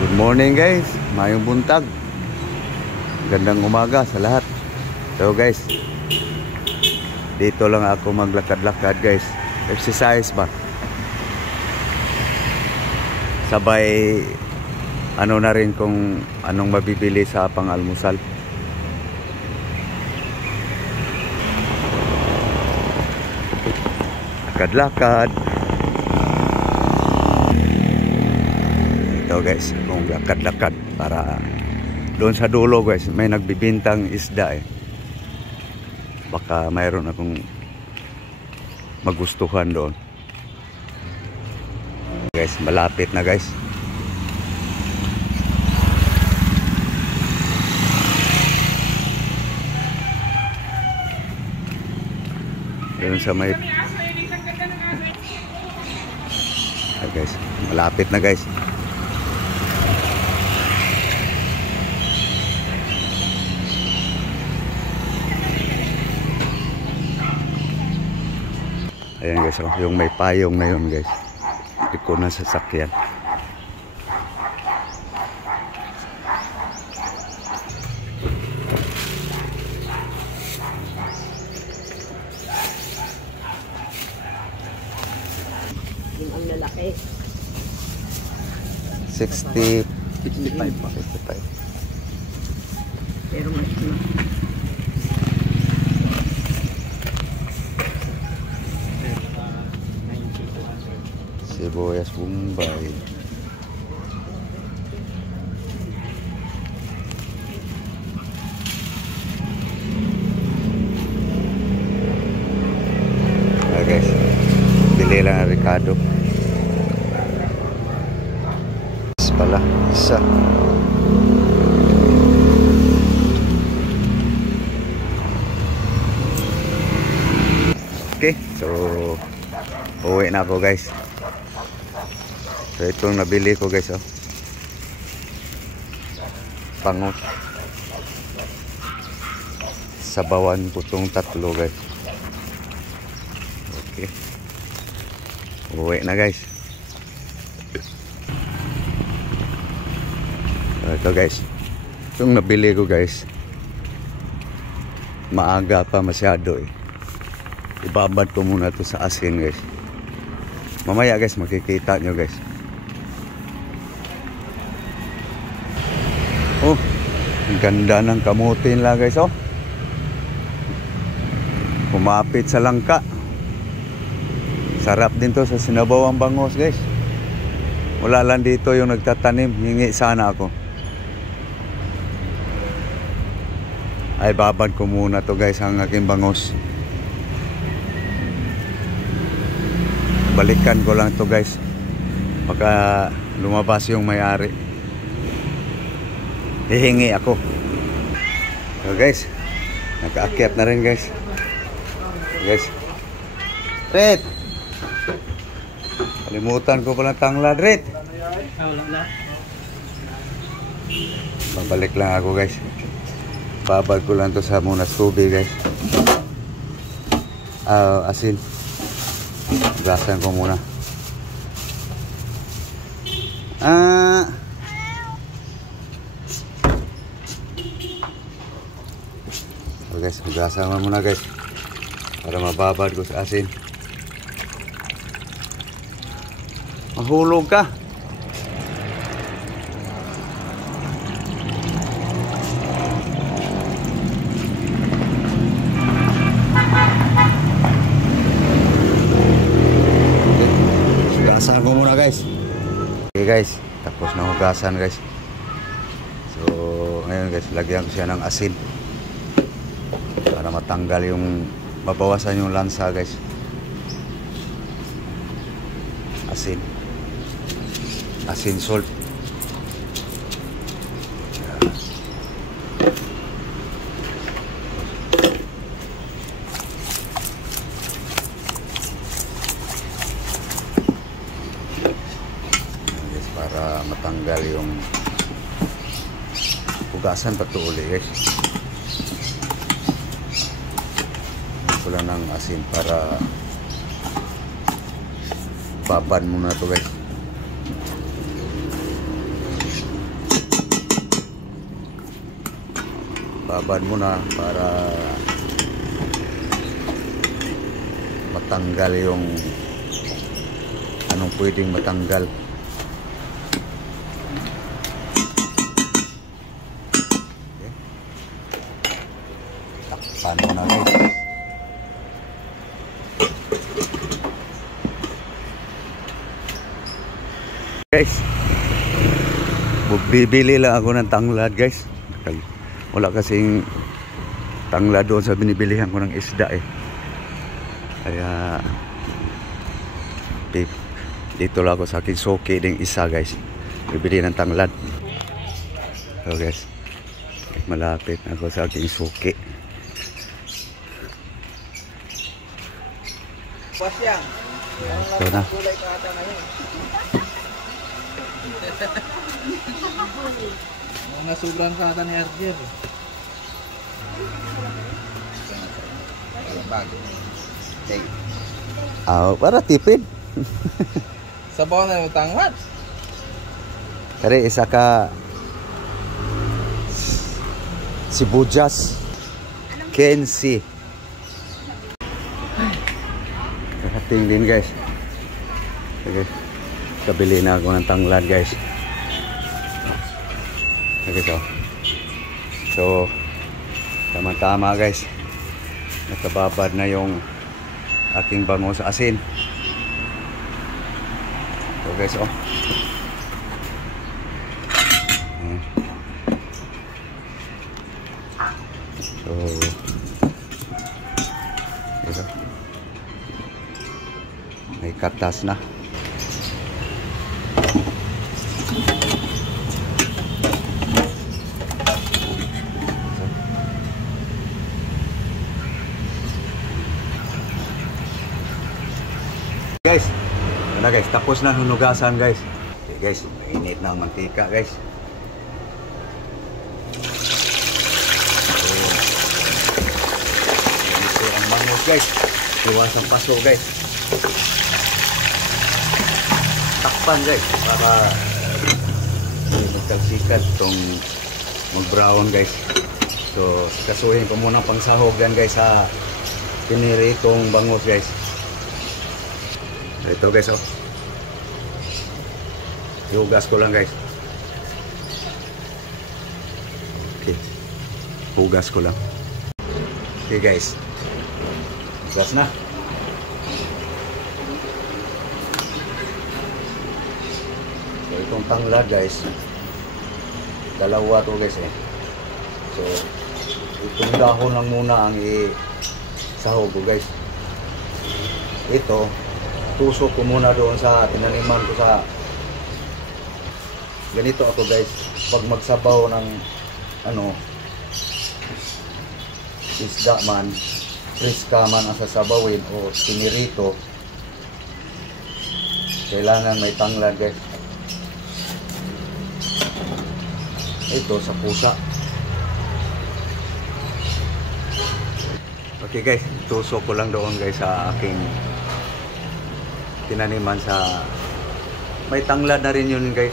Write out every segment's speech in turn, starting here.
Good morning guys, mayong buntag. Gandang umaga sa lahat. So guys, dito lang ako maglakad-lakad guys. Exercise ba? Sabay ano na rin kung anong mabibili sa pang-almusal. Lakad-lakad. Ito guys, kung lakad-lakad para doon sa dulo guys, may nagbibintang isda eh. Baka mayroon akong magustuhan doon. Guys, malapit na guys. Doon sa may guys, malapit na guys. Ayan guys, yung may payong na yun guys. Liko na sasakyan. Yung ang lalaki. 65 pa. 65. Pero mas na. Sibuyas Bombay. Okay guys, bili lang ang Ricardo. Pala, isa. Okay, so uwi na ako guys. So itong nabili ko guys, oh. Pangot. Sabawan po itong 3 guys. Okay. Uwi na guys. So ito guys. Itong nabili ko guys. Maaga pa masyado eh. Ibabad ko muna to sa asin guys. Mamaya guys, makikita nyo guys. Oh, ang ganda ng kamuti nila guys, oh. Kumapit sa langka. Sarap din to sa sinabawang bangos guys. Wala lang dito yung nagtatanim. Hingi sana ako. Ay, babad ko muna to guys ang aking bangos. Balikan ko lang to guys. Baka lumabas yung may-ari. Hihingi ako. So guys, nag-aakyat na rin guys. Guys, Red! Kalimutan ko palang tanglad, Red! Babalik lang ako guys. Babad ko lang to sa muna tubig guys. Asin. Gasan ko muna. So guys, gasan mo muna guys. Para mababad ko sa asin. Mahulog ka. Hugasan ko muna guys. Okay guys, tapos na hugasan guys. So ngayon guys, lagyan ko siya ng asin para matanggal yung, mabawasan yung lansa guys. Asin, asin salt. Para matanggal yung hugasan pa ito uli guys. Ito lang ng asin para babad muna ito guys. babad muna para matanggal yung anong pwedeng matanggal. Okay. Takpan muna guys. Bibili lang ako ng tanglad guys. Wala kasing tanglad doon sa binibilihan ko ng isda eh. Kaya dito lang ako sa aking suki ding isa guys. Bibili ng tanglad. So guys, malapit ako sa aking suki. Pasyang. Ito na. Mga sobrang kata ni Arjer. Para tipid. Sabaw na yung tanglad. Kaya isa ka sibuyas. Kensi. Karating din guys. Okay. Kabili na ako ng tanglad guys. Okay, so tama-tama guys, nakababad na yung aking bango sa asin. So guys, so ito, may katas na. Guys, ano guys, tapos na hunugasan guys. Okay guys, mainit na ang mantika guys. So, ito ang mangos guys. Iwasang paso guys. Takpan guys para magkalsikat itong mag-brown guys. So, kasuhin ko muna pang sahog yan guys sa piniritong bangus guys. Ito guys, hugas ko lang guys. Okay, hugas ko lang. Okay guys, hugas na. So itong tanglad guys, dalawa to guys eh. So itong dahon lang muna ang isahog ko guys. Ito tusok ko muna doon sa tinaniman ko sa ganito ako guys. Pag magsabaw ng ano isda man, friska man ang sasabawin o pinirito, kailangan may tanglad guys. Ito sa pusa. Okay guys, tusok ko lang doon guys sa aking tinaniman sa may tanglad na rin yun guys.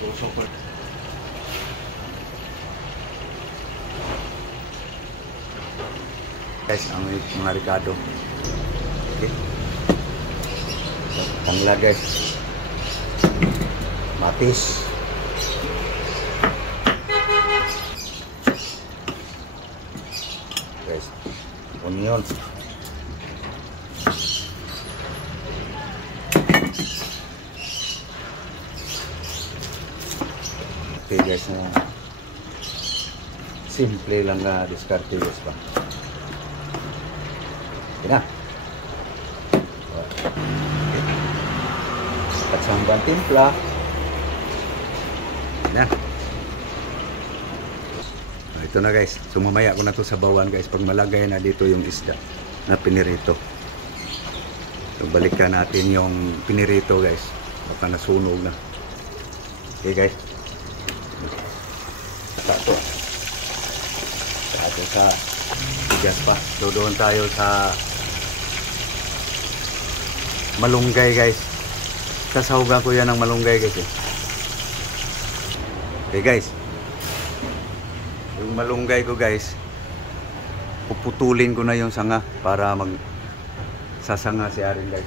Tusok ko. Guys, ang mga ricado. Okay. Tanglad guys. Matis. Guys, onion. Okay guys, simple lang na diskarte guys pa. Okay na. At sambang timpla. Okay na. Ito na guys, sumamaya ko na to sa bawan guys. Pag malagay na dito yung isda na pinirito. So balikan natin yung pinirito guys. Baka nasunog na. Okay guys. Ito sa bigas pa. So doon tayo sa malunggay guys. Sasahugan ko yan ng malunggay guys eh. Okay guys, Yung malunggay ko guys, puputulin ko na yung sanga para mag sasanga si Arin guys.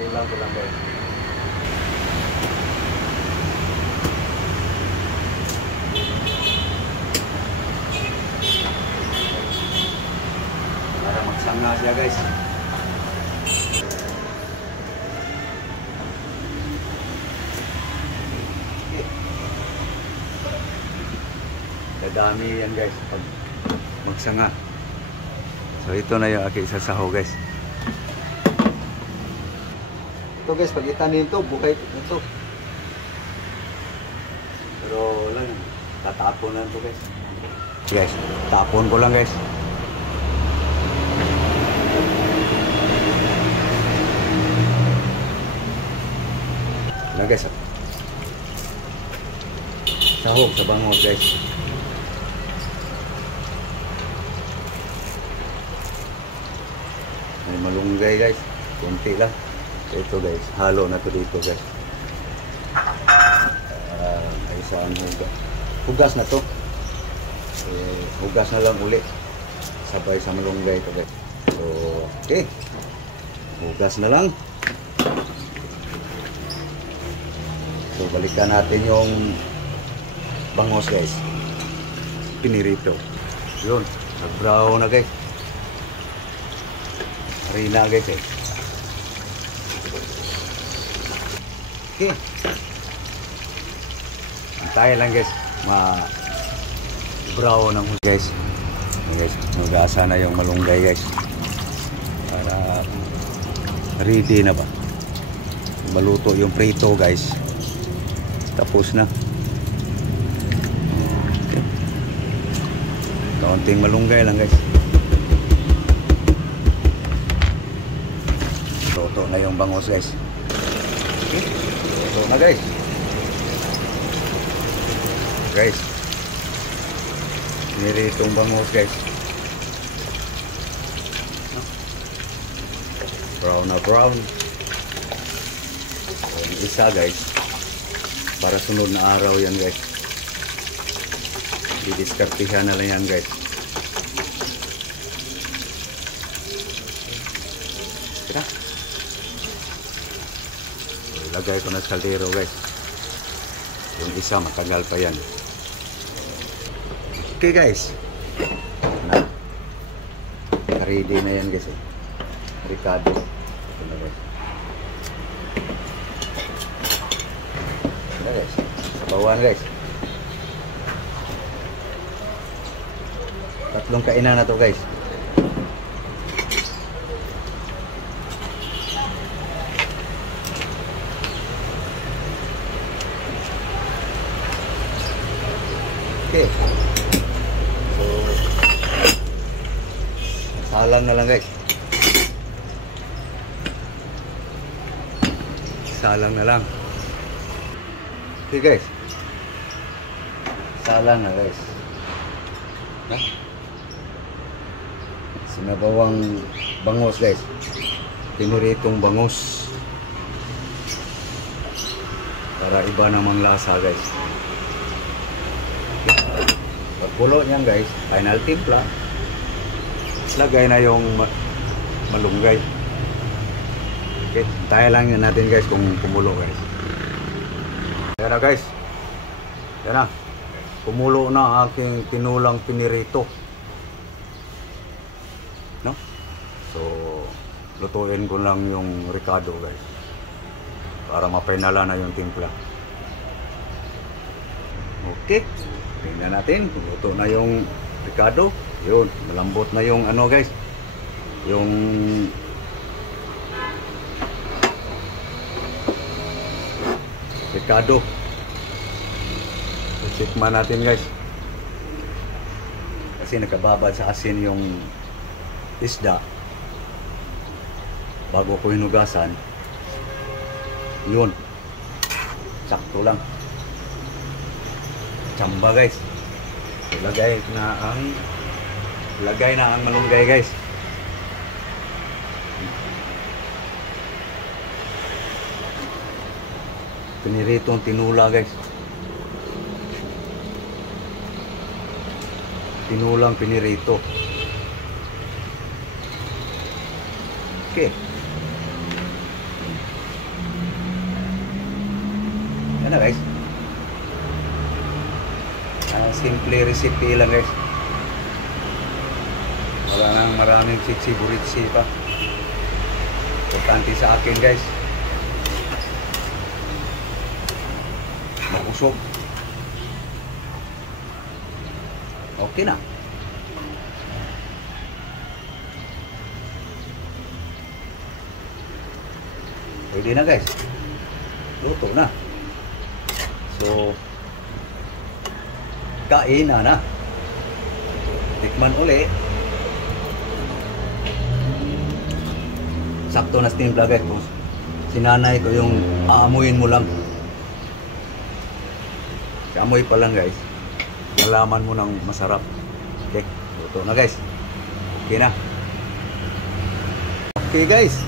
Ilang ko lang guys. Para magsanga siya guys. Dadami yan guys pag magsanga. So ito na yung aking sasaho guys. Ito guys, pag itanin to, bukay ito. Pero lang, tatapon lang to guys. Guys, tapon ko lang guys. Na guys. Sahog sa bangos guys. May malunggay guys, konti lang. Ito guys, halo na to dito guys. Ay saan hugas. Hugas na to. Hugas na lang uli. Sabay sa malunggay to guys. So, okay. Hugas na lang. So, balikan natin yung bangos guys. Pinirito. Yun, nag-brown na guys. Harina guys eh. Okay. Antayin lang guys. Ma-brown ang guys. Guys, magasa na yung malunggay guys. Para ready na ba? Maluto yung prito guys. Tapos na. Okay. Kaunting malunggay lang guys. Luto na yung bangos guys. Okay. Luto na guys. Guys. Niritong bangos guys. Brown na brown. Yung isa guys. Para sunod na araw yan guys. Didiskartihan na lang yan guys. Kira. Ilagay ko na sa kaldero guys. Yung isa matagal pa yan. Okay guys. Ready na yan guys. Ricado. Ito na guys. Guys, sabawan guys. Tatlong kainan na to guys. Okay. So, salang na lang guys. Salang na lang. Okay guys. Salang na guys. Nah. Sinabawang bangos guys. Pinuritong bangos. Para iba namang lasa guys. Pagkulo niyan guys, final timpla. Lagay na yung malunggay. Okay, tayo lang yun natin guys kung kumulo guys. Yan na guys. Yan na. Kumulo na ang aking tinulang pinirito. No? So, lutuin ko lang yung ricado guys. Para mapainala na yung timpla. Okay. Tingnan natin kung luto na yung ricado. Yun, malambot na yung ano guys. Yung ricado. Tikman natin guys. Kasi nakababad sa asin yung isda. Bago ko hinugasan. Yun. Sakto lang. Tsamba guys. Lagay na ang malunggay guys. Piniritong tinula guys. Tinulang pinirito. Okay. Yan na guys. Simple recipe lang guys. Wala nang maraming sitsi-buritsi pa. Importante sa akin guys, mabusog. Okay na. Pwede na guys. Luto na. So, kain na. Tikman uli. Sakto na timpla guys. Kung sinanay ko yung aamuin mo lang. Amoy pa lang guys. Nalaman mo ng masarap. Okay, luto na guys. Okay na. Okay guys.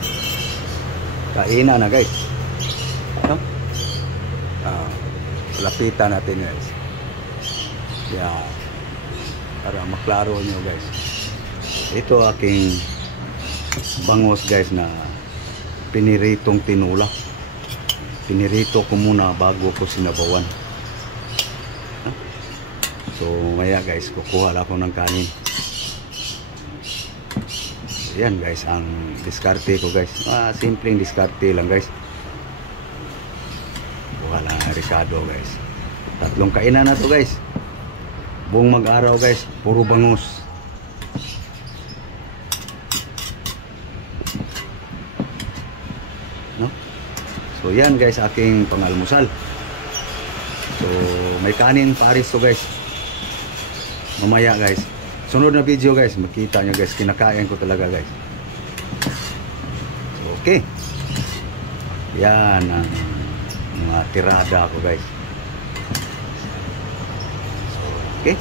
Kainan na guys. No? Lapitan natin guys. Yeah. Para maklaro nyo guys. Ito aking bangos guys na piniritong tinula. Pinirito ko muna bago ko sinabawan. So maya guys, kukuha lang ako ng kanin. Yan guys, ang diskarte ko guys. Simpleng diskarte lang guys. Kuha lang ang Ricardo guys. Tatlong kainan na to guys. Buong mag-araw guys, puro bangus. No? So yan guys, aking pangalmusal. So may kanin paris to guys. Mamaya guys, sunod na video guys, makita nyo guys, kinakain ko talaga guys. So, okay. Yan ang mga tirada ko guys. So, okay.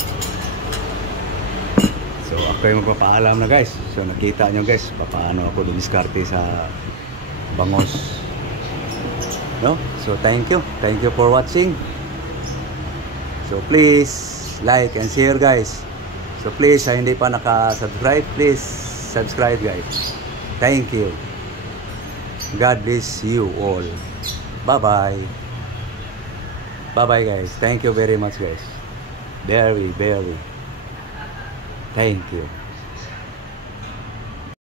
So ako yung magpapaalam na guys. So nakita nyo guys, paano ako dumiskarte sa bangos. No? So thank you for watching. So please like and share guys. So please, sa hindi pa naka-subscribe, please subscribe guys. Thank you. God bless you all. Bye-bye. Bye-bye guys. Thank you very much guys. Very. Thank you.